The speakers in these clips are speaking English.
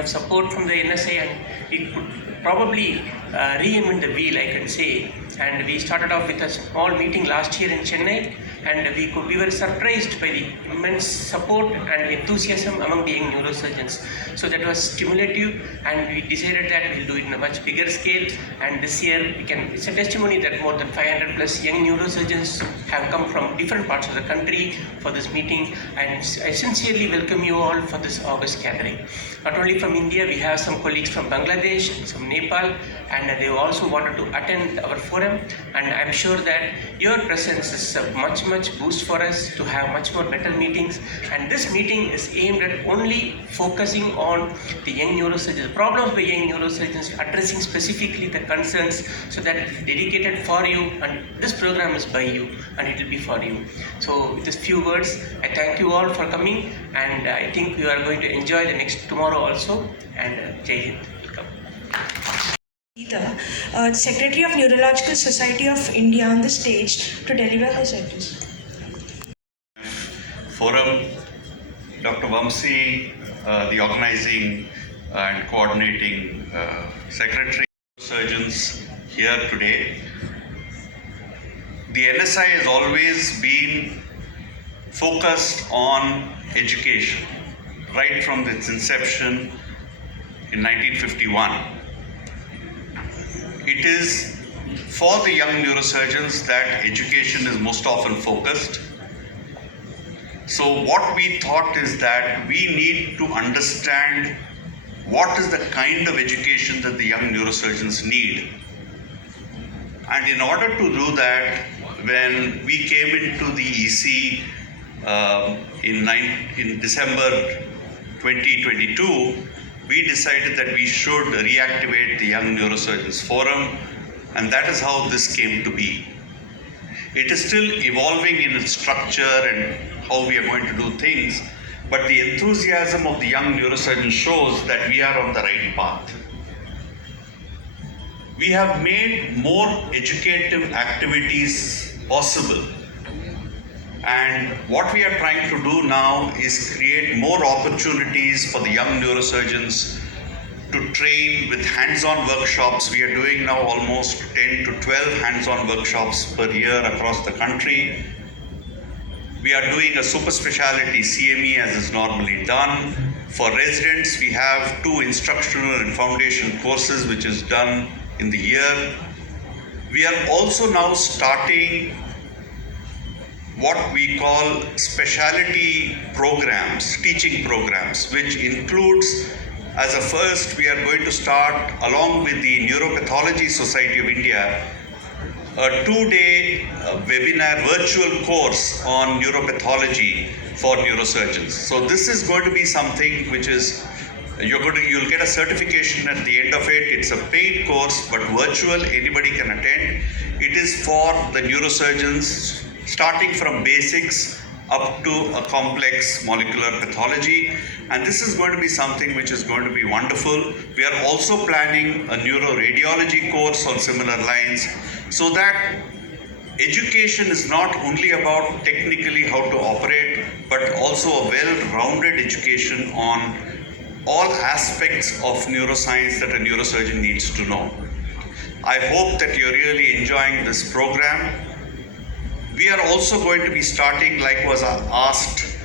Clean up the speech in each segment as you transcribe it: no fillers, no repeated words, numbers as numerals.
enough support from the NSI, and it could probably reinvent the wheel, I can say. And we started off with a small meeting last year in Chennai, and we were surprised by the immense support and enthusiasm among the young neurosurgeons. So that was stimulative, and we decided that we'll do it in a much bigger scale. And this year it's a testimony that more than 500 plus young neurosurgeons have come from different parts of the country for this meeting, and I sincerely welcome you all for this August gathering. Not only from India, we have some colleagues from Bangladesh, some Nepal, and they also wanted to attend our forum, and I'm sure that your presence is a much boost for us to have much more better meetings. And this meeting is aimed at only focusing on the young neurosurgeons, the problems by young neurosurgeons, addressing specifically the concerns, so that it is dedicated for you, and this program is by you and it will be for you. So with these few words, I thank you all for coming, and I think you are going to enjoy the next tomorrow also. And Jai Hind. Welcome. Secretary of Neurological Society of India on the stage to deliver her address. Forum, Dr. Vamsi, the organizing and coordinating secretary, surgeons here today. The NSI has always been focused on education right from its inception in 1951. It is for the young neurosurgeons that education is most often focused. So what we thought is that we need to understand what is the kind of education that the young neurosurgeons need. And in order to do that, when we came into the EC in December 2022, we decided that we should reactivate the Young Neurosurgeons Forum, and that is how this came to be. It is still evolving in its structure and how we are going to do things, but the enthusiasm of the young neurosurgeons shows that we are on the right path. We have made more educative activities possible, and what we are trying to do now is create more opportunities for the young neurosurgeons to train with hands-on workshops. We are doing now almost 10 to 12 hands-on workshops per year across the country. We are doing a super specialty CME as is normally done. For residents, we have 2 instructional and foundation courses which is done in the year. We are also now starting what we call specialty programs, teaching programs, which includes, as a first, we are going to start, along with the Neuropathology Society of India, a 2-day webinar virtual course on neuropathology for neurosurgeons. So this is going to be something which is, you'll get a certification at the end of it. It's a paid course, but virtual, anybody can attend. It is for the neurosurgeons, starting from basics up to a complex molecular pathology, and this is going to be something which is going to be wonderful. We are also planning a neuroradiology course on similar lines, so that education is not only about technically how to operate, but also a well-rounded education on all aspects of neuroscience that a neurosurgeon needs to know. I hope that you're really enjoying this program. We are also going to be starting, like was asked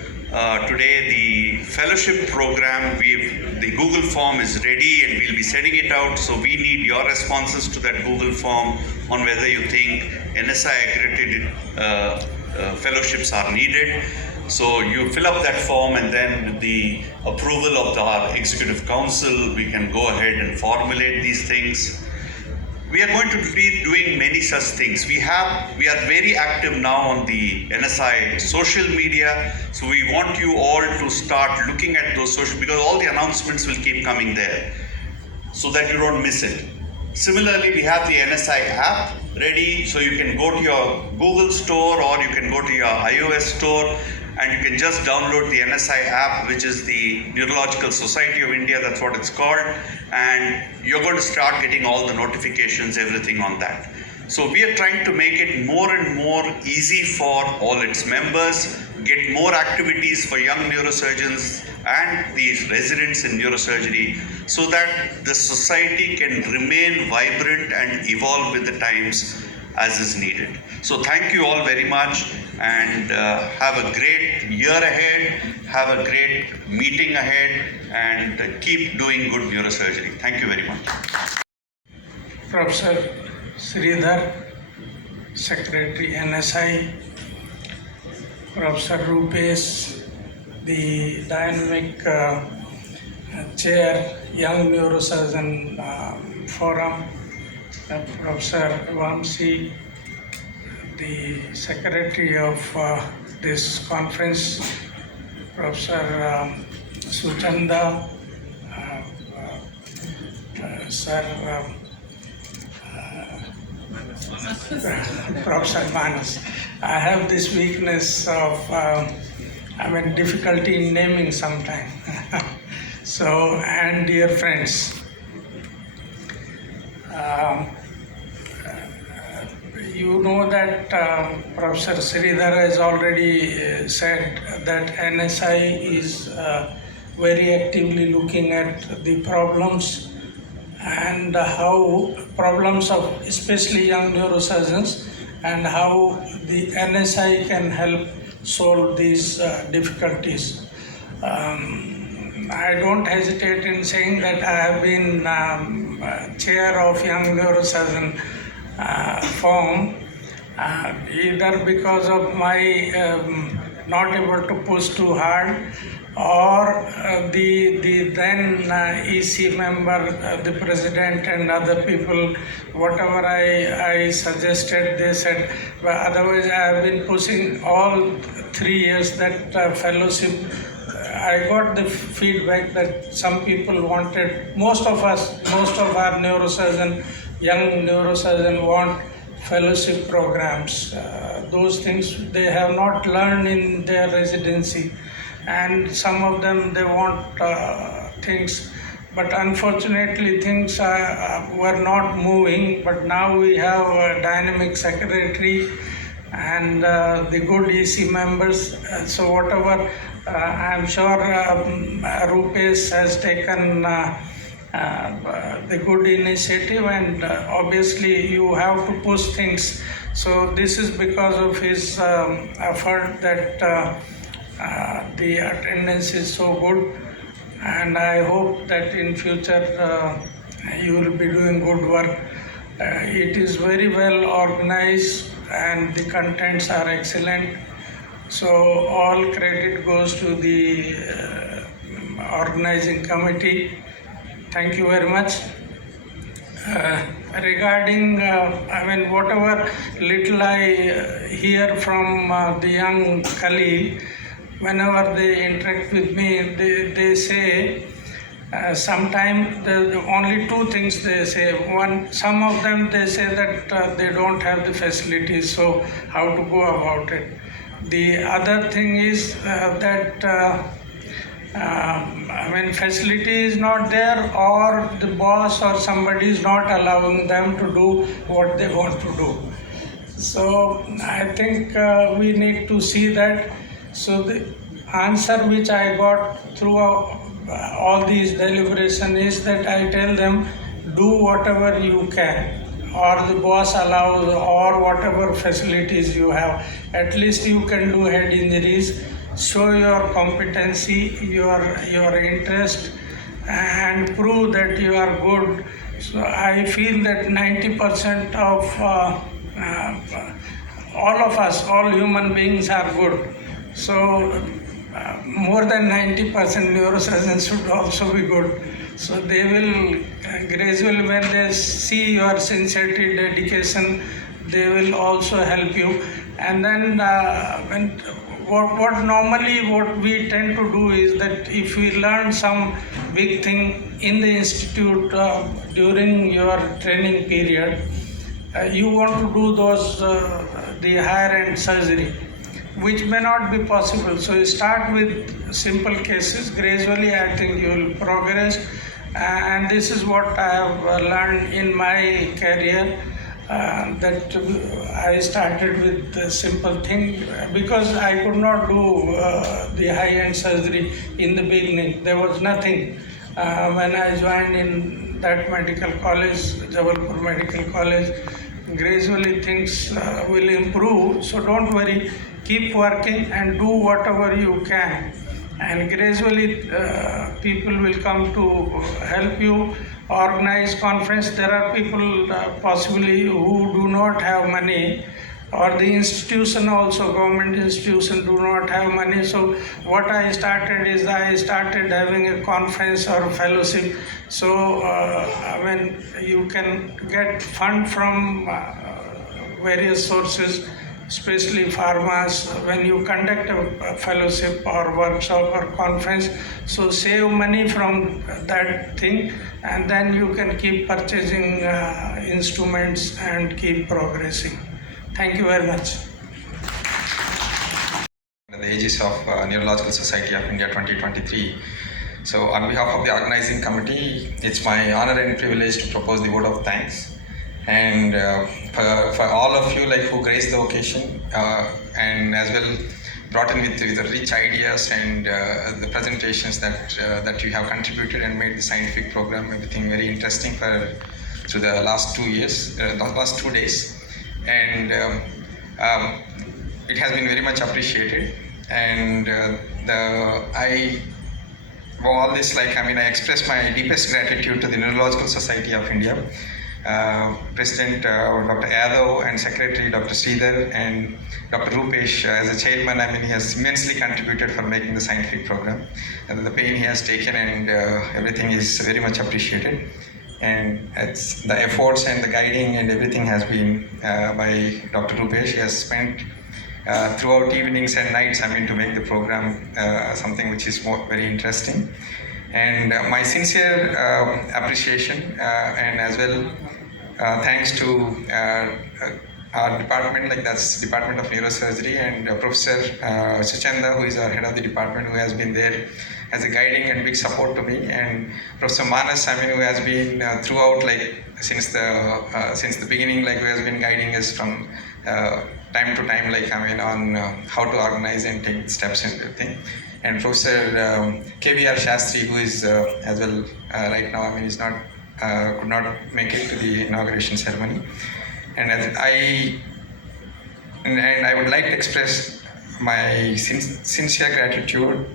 today, the fellowship program. The Google form is ready and we'll be sending it out. So we need your responses to that Google form on whether you think NSI accredited fellowships are needed. So you fill up that form, and then with the approval of our Executive Council, we can go ahead and formulate these things. We are going to be doing many such things. We are very active now on the NSI social media, so we want you all to start looking at those social, because all the announcements will keep coming there, so that you don't miss it. Similarly, we have the NSI app ready, so you can go to your Google store or you can go to your iOS store, and you can just download the NSI app, which is the Neurological Society of India, that's what it's called, and you're going to start getting all the notifications, everything on that. So we are trying to make it more and more easy for all its members, get more activities for young neurosurgeons and the residents in neurosurgery so that the society can remain vibrant and evolve with the times as is needed. So thank you all very much and have a great year ahead, have a great meeting ahead and keep doing good neurosurgery. Thank you very much. Professor Sridhar, Secretary NSI, Professor Rupesh, the dynamic chair, Young Neurosurgeon Forum, Professor Vamsi, the secretary of this conference, Professor Suchanda, Sir Professor Manas. I have this weakness of, difficulty in naming sometimes. So, and dear friends, you know that Professor Sridhar has already said that NSI is very actively looking at the problems and how problems of especially young neurosurgeons and how the NSI can help solve these difficulties. I don't hesitate in saying that I have been chair of Young Neurosurgeon Forum either because of my not able to push too hard or the then EC member, the president and other people, whatever I suggested, they said, but otherwise I have been pushing all 3 years that fellowship. I got the feedback that some people wanted, most of our neurosurgeon, young neurosurgeon want fellowship programs. Those things they have not learned in their residency. And some of them they want things, but unfortunately things were not moving. But now we have a dynamic secretary and the good EC members. So whatever, I'm sure Rupesh has taken the good initiative, and obviously you have to push things. So this is because of his effort that the attendance is so good, and I hope that in future you will be doing good work. It is very well organized and the contents are excellent. So all credit goes to the organizing committee. Thank you very much. Regarding, whatever little I hear from the young colleague, whenever they interact with me, they say, sometimes the only two things they say. One, some of them they say that they don't have the facilities, so how to go about it. The other thing is that facility is not there, or the boss or somebody is not allowing them to do what they want to do. So I think we need to see that. So the answer which I got throughout all these deliberation is that I tell them, do whatever you can, or the boss allows, or whatever facilities you have. At least you can do head injuries, show your competency, your interest, and prove that you are good. So I feel that 90% of all of us, all human beings are good. So more than 90% neurosurgeons should also be good. So they will gradually, when they see your sincerity, dedication, they will also help you. And then what we tend to do is that if we learn some big thing in the institute during your training period, you want to do those the higher end surgery, which may not be possible. So you start with simple cases. Gradually, I think you will progress. And this is what I have learned in my career. that I started with a simple thing because I could not do the high-end surgery in the beginning. There was nothing. When I joined in that medical college, Jabalpur Medical College, gradually things will improve. So don't worry, keep working and do whatever you can. And gradually people will come to help you organize conference. There are people possibly who do not have money, or the institution also, government institution do not have money. So what I started is I started having a conference or fellowship. So you can get fund from various sources, especially pharmas, when you conduct a fellowship or workshop or conference. So save money from that thing, and then you can keep purchasing instruments and keep progressing. Thank you very much. The aegis of Neurological Society of India 2023. So on behalf of the organizing committee, it's my honor and privilege to propose the vote of thanks. And for all of you who graced the occasion and as well brought in with the rich ideas and the presentations that you have contributed and made the scientific program, everything very interesting through the last 2 years, last 2 days. And it has been very much appreciated. And I express my deepest gratitude to the Neurological Society of India, President Dr. Yadav and Secretary Dr. Sridhar and Dr. Rupesh as a chairman. He has immensely contributed for making the scientific program, and the pain he has taken and everything is very much appreciated. And it's the efforts and the guiding and everything has been by Dr. Rupesh. He has spent throughout evenings and nights to make the program something which is very interesting. And my sincere appreciation and as well thanks to our department, that's Department of Neurosurgery, and Professor Suchanda, who is our head of the department, who has been there as a guiding and big support to me, and Professor Manas, who has been throughout, since the beginning, who has been guiding us from time to time, on how to organize and take steps and everything. And Professor KVR Shastri, who is as well right now, is not could not make it to the inauguration ceremony. And I would like to express my sincere gratitude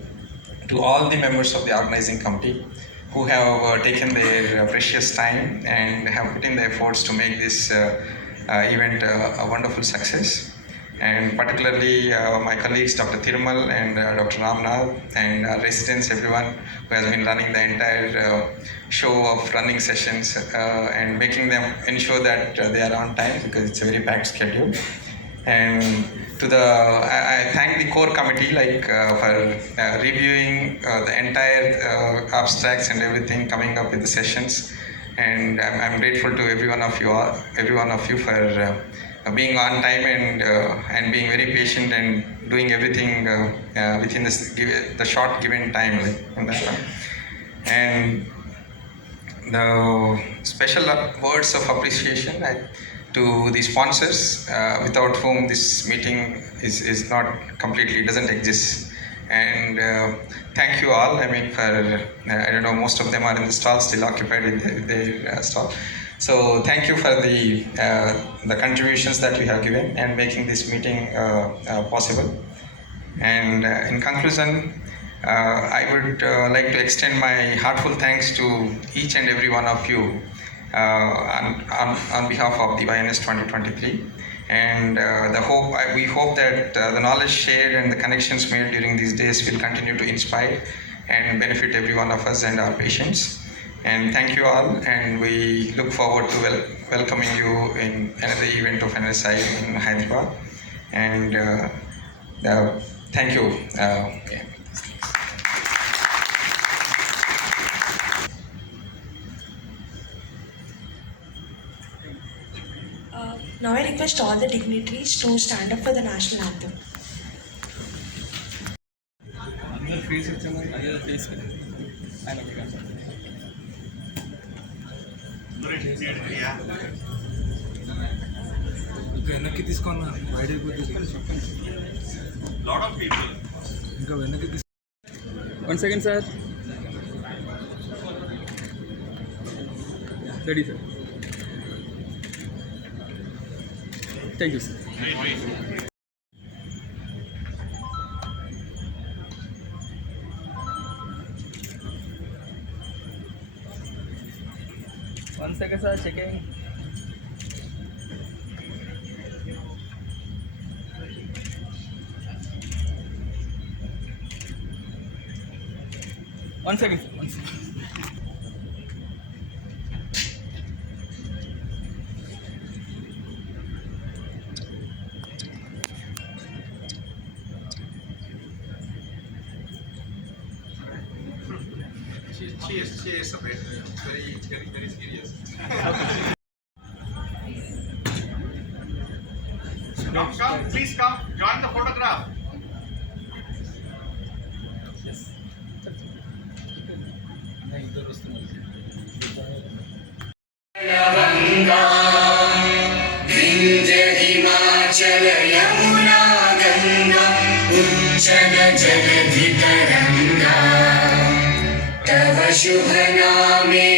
to all the members of the organizing committee who have taken their precious time and have put in the efforts to make this event a wonderful success. And particularly my colleagues Dr. Thirumal and Dr. Ramnath and our residents, everyone who has been running the entire show of running sessions and making them ensure that they are on time, because it's a very packed schedule. And I thank the core committee for reviewing the entire abstracts and everything, coming up with the sessions. And I'm grateful to every one of you for being on time and being very patient and doing everything within the short given time. And the special words of appreciation to the sponsors, without whom this meeting is not completely, doesn't exist. And thank you all. For I don't know, most of them are in the stall, still occupied with their stall. So thank you for the contributions that you have given and making this meeting possible. And in conclusion, I would like to extend my heartfelt thanks to each and every one of you on behalf of the YNS 2023. And we hope that the knowledge shared and the connections made during these days will continue to inspire and benefit every one of us and our patients. And thank you all, and we look forward to welcoming you in another event of NSI in Hyderabad. And thank you. Now I request all the dignitaries to stand up for the national anthem. ఇంకా వెనక్కి తీసుకున్నా wide అయిపోతుంది. Lot of people. ఇంకా వెనక్కి తీసు 1 second sir. Ready sir. Thank you sir. One second, sir. Checking. One second. Cheers, very serious. Come, please come, join the photograph. Himachal Yamuna Ganga उच्चल जलधि तरंगा तव शुभ नामे